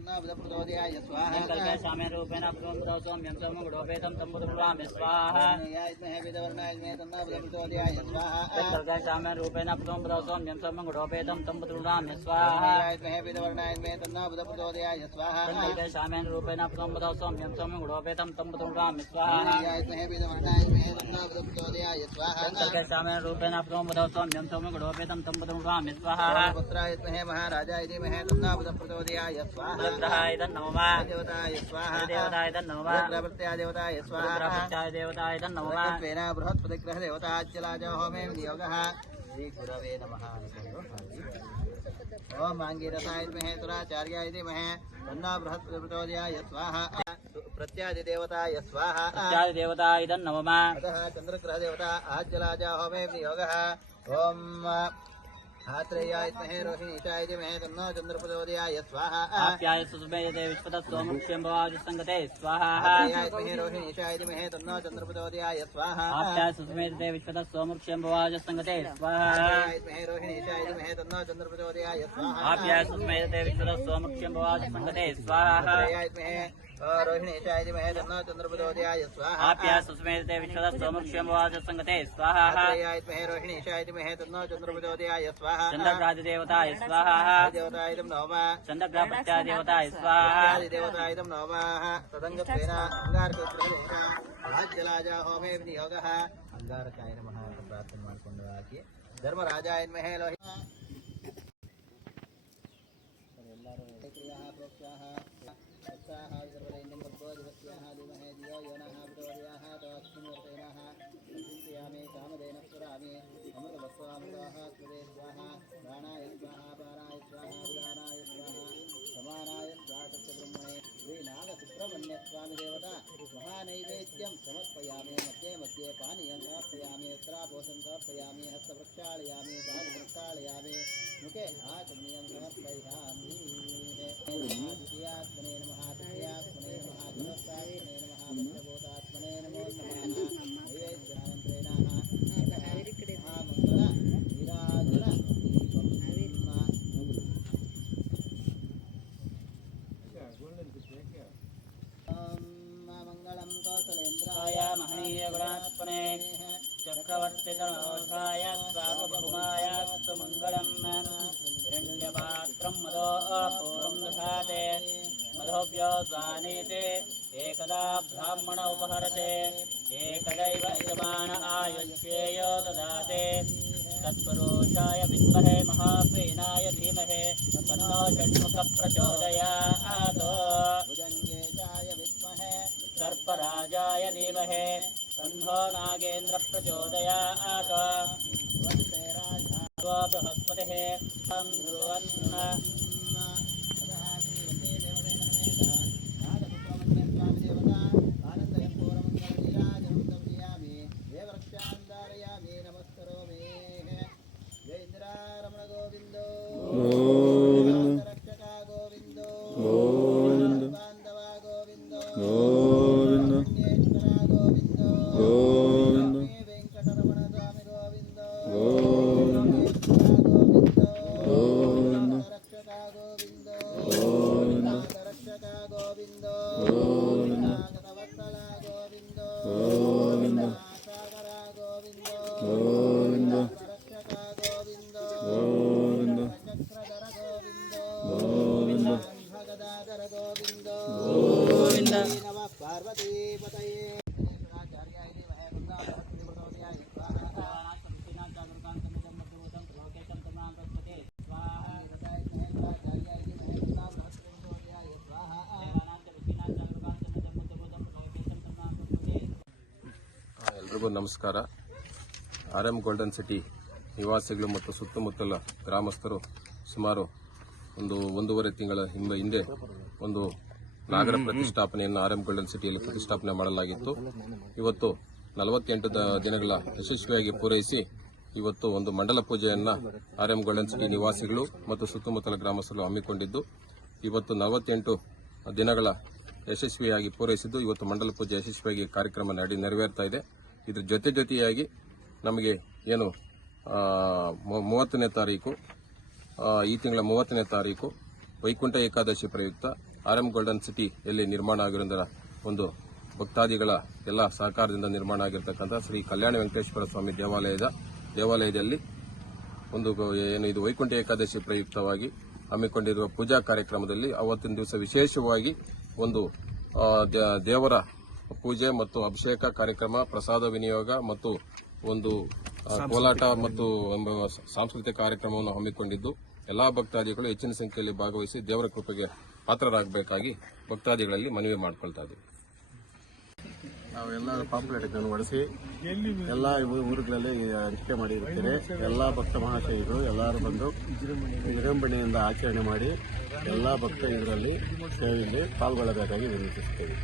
तन्नाभूतप्रचोदयाय स्वाहा कल्पयामि रूपेण प्रथमं सौम्यं समगुणोपेतं तम्बुद्रुलामि स्वाहा यायस्महे वेदवर्णायस्महे तन्नाभूतप्रचोदयाय स्वाहा कल्पयामि रूपेण प्रथमं सौम्यं समगुणोपेतं तम्बुद्रुलामि स्वाहा यायस्महे वेदवर्णायस्महे तन्नाभूतप्रचोदयाय स्वाहा कल्पयामि रूपेण प्रथमं सौम्यं समगुणोपेतं तम्बुद्रुलामि स्वाहा यायस्महे वेदवर्णायस्महे तन्नाभूतप्रचोदयाय स्वाहा कल्पयामि रूपेण प्रथमं सौम्यं समगुणोपेतं तम्बुद्रुलामि स्वाहा पुत्रायस्महे महाराजाय धीमहि तन्नाभूतप्रचोदयाय स्वाहा रुद्राय तन्नमः देवताय स्वाहा देवताय तन्नमः रुद्रप्रत्याय देवताय स्वाहा रुद्रप्रत्याय देवताय तन्नमः वेना बृहस्पतिग्रह देवताच्चलाजो होमे विनियोगः श्री गुरवे नमः ओम मांगीरसाय विद्महे तुराचार्याय धीमहि तन्नो बृहस्पतिप्रचोदयाय स्वाहा प्रत्यादि देवताय स्वाहा प्रत्यादि देवताय तन्नमः अतः चंद्रग्रह देवता आच्चलाजो होमे विनियोगः ओम आत्रेयाय विद्महे रोहिणीशाय धीमहि तन्नो चंद्रप्रचोदयाय स्वाहा आप्याय सुमेधे विश्वतस्त्वमुक्ष्यं भवाज संगते स्वाहा आत्रेयाय विद्महे रोहिणीशाय धीमहि तन्नो चंद्रप्रचोदयाय स्वाहा आप्याय सुमेधे विश्वतस्त्वमुक्ष्यं भवाज संगते स्वाहा आत्रेयाय विद्महे रोहिणीशाय धीमहि तन्नो चंद्रप्रचोदयाय स्वाहा आप्याय सुमेधे विश्वतस्त्वमुक्ष्यं भवाज संगते स्वाहा आत्रेयाय विद्महे रोहिणीशाय धीमहि तन्नो चंद्रप्रचोदयाय स्वाहा आप्याय सुमेधे विश्वतस्त्वमुक्ष्यं भवाज संगते स्वाहा आत्रेयाय विद्महे रोहिणीशाय धीमहि तन्नो चंद्रप्रचोदयाय स्वाहा चंद्रग्रह देवताय स्वाहा देवताय नमः चंद्रग्रह प्रत्याय देवताय स्वाहा देवताय नमः तदंगत्वेन अंगारकग्रहेण राज्यराजा होमे विनियोगः अंगारकाय नमः प्रार्थने ಮಾಡಿಕೊಂಡು ಹಾಕಿ ಧರ್ಮರಾಜಾಯ ನಮಃ ಲೋಹಿ ಎಲ್ಲರೂ ಕ್ರಿಯಾಃ ಪ್ರೋಕ್ಷಾಃ उत्साह सर्वदैन्यं भगवद्भक्त्याः धीमहि धियो यो नः प्रचोदयाः तस्मिन्वर्तेनः चिन्तयामि कामधेन स्फुरामि अमृतवस्वामृताः स्मृते स्वाहा प्राणाय स्वाहा पाराय स्वाहा उदानाय स्वाहा समानाय स्वाहा तत्ब्रह्मणे श्रीनागसुब्रह्मण्यस्वामी देवता महानैवेद्यं समर्पयामि मध्ये मध्ये पानीयं समर्पयामि उत्तरापोषं समर्पयामि हस्तप्रक्षालयामि पादप्रक्षालयामि मुखे आचमनीयं समर्पयामि द्वितीयात्मने नमः तृतीयात्मने नमः चतुर्थात्मने नमः पंचभूतात्मने नमो नमः नैवेद्यानन्तरेण महामङ्गल विराजन मङ्गलं कौसलेन्द्राय महनीयगुणात्मने चक्रवर्तितनोषाय सार्वभौमाय सुमङ्गलं हिरण्यपात्रं मदोपूर्वं दधाते मधोभ्यो स्वानीते एकदा ब्राह्मण उपहरते एकदैव यजमान आयुष्येयो ददाते तत्पुरुषाय विद्महे महासेनाय धीमहि तन्नो षण्मुखः प्रचोदयात् भुजङ्गेशाय विद्महे सर्पराजाय धीमहि तन्नो नागेन्द्रः प्रचोदयात् बृहस्पतिः ಎಲ್ರಿಗೂ ನಮಸ್ಕಾರ. RM ಗೋಲ್ಡನ್ ಸಿಟಿ ನಿವಾಸಿಗಳು ಮತ್ತು ಸುತ್ತಮುತ್ತಲ ಗ್ರಾಮಸ್ಥರು ಸುಮಾರು ಒಂದೂವರೆ ತಿಂಗಳ ಹಿಂದೆ ಒಂದು ನಾಗರ ಪ್ರತಿಷ್ಠಾಪನೆಯನ್ನು RM ಗೋಲ್ಡನ್ ಸಿಟಿಯಲ್ಲಿ ಪ್ರತಿಷ್ಠಾಪನೆ ಮಾಡಲಾಗಿತ್ತು. ಇವತ್ತು 48 ದಿನಗಳ ಯಶಸ್ವಿಯಾಗಿ ಪೂರೈಸಿ ಇವತ್ತು ಒಂದು ಮಂಡಲ ಪೂಜೆಯನ್ನ RM ಗೋಲ್ಡನ್ ಸಿಟಿ ನಿವಾಸಿಗಳು ಮತ್ತು ಸುತ್ತಮುತ್ತಲ ಗ್ರಾಮಸ್ಥರು ಹಮ್ಮಿಕೊಂಡಿದ್ದು ಇವತ್ತು 48 ದಿನಗಳ ಯಶಸ್ವಿಯಾಗಿ ಪೂರೈಸಿದ್ದು ಇವತ್ತು ಮಂಡಲ ಪೂಜೆ ಯಶಸ್ವಿಯಾಗಿ ಕಾರ್ಯಕ್ರಮ ನೆರವೇರ್ತಾ ಇದೆ. ಇದರ ಜೊತೆಯಾಗಿ ನಮಗೆ ಏನು 30ನೇ ತಾರೀಕು ಈ ತಿಂಗಳ 30ನೇ ತಾರೀಕು ವೈಕುಂಠ ಏಕಾದಶಿ ಪ್ರಯುಕ್ತ RM ಗೋಲ್ಡನ್ ಸಿಟಿಯಲ್ಲಿ ನಿರ್ಮಾಣ ಆಗಿರೋದರ ಒಂದು ಭಕ್ತಾದಿಗಳ ಎಲ್ಲ ಸಹಕಾರದಿಂದ ನಿರ್ಮಾಣ ಆಗಿರತಕ್ಕಂಥ ಶ್ರೀ ಕಲ್ಯಾಣ ವೆಂಕಟೇಶ್ವರ ಸ್ವಾಮಿ ದೇವಾಲಯದಲ್ಲಿ ಒಂದು ಏನು ಇದು ವೈಕುಂಠ ಏಕಾದಶಿ ಪ್ರಯುಕ್ತವಾಗಿ ಹಮ್ಮಿಕೊಂಡಿರುವ ಪೂಜಾ ಕಾರ್ಯಕ್ರಮದಲ್ಲಿ ಅವತ್ತಿನ ದಿವಸ ವಿಶೇಷವಾಗಿ ಒಂದು ದೇವರ ಪೂಜೆ ಮತ್ತು ಅಭಿಷೇಕ ಕಾರ್ಯಕ್ರಮ, ಪ್ರಸಾದ ವಿನಿಯೋಗ ಮತ್ತು ಒಂದು ಕೋಲಾಟ ಮತ್ತು ಸಾಂಸ್ಕೃತಿಕ ಕಾರ್ಯಕ್ರಮವನ್ನು ಹಮ್ಮಿಕೊಂಡಿದ್ದು ಎಲ್ಲಾ ಭಕ್ತಾದಿಗಳು ಹೆಚ್ಚಿನ ಸಂಖ್ಯೆಯಲ್ಲಿ ಭಾಗವಹಿಸಿ ದೇವರ ಕೃಪೆಗೆ ಪಾತ್ರರಾಗಬೇಕಾಗಿ ಭಕ್ತಾದಿಗಳಲ್ಲಿ ಮನವಿ ಮಾಡಿಕೊಳ್ತಾ ಇದ್ದೀವಿ. ನಾವೆಲ್ಲ ಪಾಂಪ್ಲೆಟ್ಗಳನ್ನು ಹೊಡೆಸಿ ಎಲ್ಲ ಊರುಗಳಲ್ಲಿ ಹಂಚಿಕೆ ಮಾಡಿರುತ್ತೇವೆ. ಎಲ್ಲ ಭಕ್ತ ಮಹಾಶಯಗಳು ಎಲ್ಲರೂ ಬಂದು ವಿಜೃಂಭಣೆಯಿಂದ ಆಚರಣೆ ಮಾಡಿ ಎಲ್ಲ ಭಕ್ತ ಇದರಲ್ಲಿ ಸೇವೆಯಲ್ಲಿ ಪಾಲ್ಗೊಳ್ಳಬೇಕಾಗಿ ವಿನಂತಿಸುತ್ತೇವೆ.